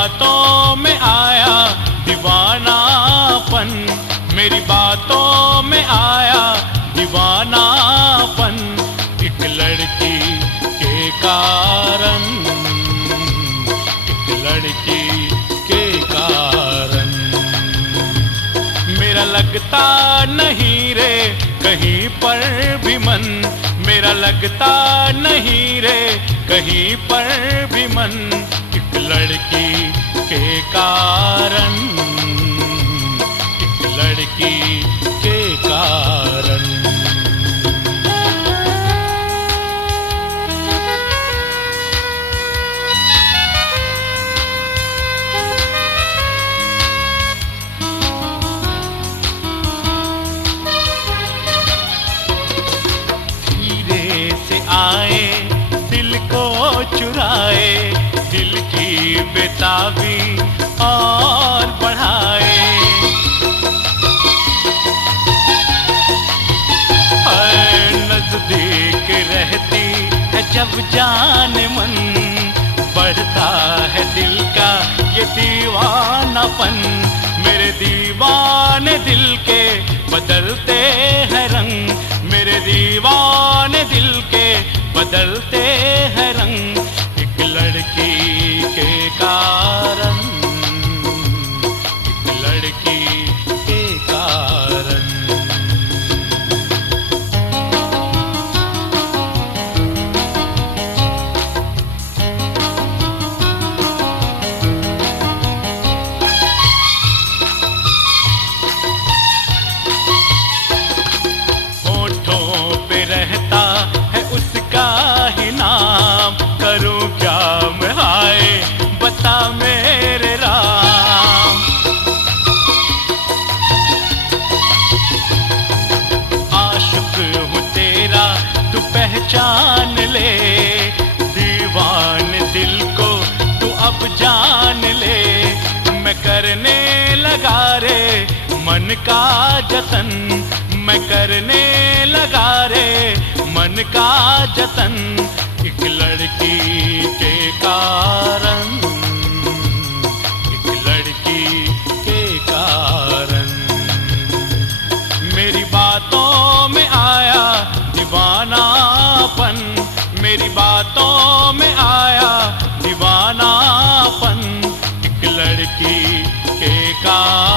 बातों में आया दीवानापन, मेरी बातों में आया दीवानापन, एक लड़की के कारण, एक लड़की के कारण। मेरा लगता नहीं रे कहीं पर भी मन, मेरा लगता नहीं रे कहीं पर भी मन, एक लड़की के कारण, एक लड़की के कारण। आए दिल को चुराए, दिल की बेताबी और बढ़ाए। हर नजदीक रहती है जब जान मन, बढ़ता है दिल का ये दीवानापन, मेरे दीवाने दिल के बदलते हैं रंग, मेरे दीवाने दिल के बदलते हैं रंग, एक लड़की के कारण, एक लड़की के कारण। रहता है उसका ही नाम, करूं क्या मैं हाय बता मेरे राम। आशिक हूँ तेरा तू पहचान ले, दीवान दिल को तू अब जान ले, मैं करने लगा रे मन का जतन, मैं करने लगा रे मन का जतन, एक लड़की के कारण, एक लड़की के कारण। मेरी बातों में आया दीवानापन, मेरी बातों में आया दीवानापन, एक लड़की के कारण।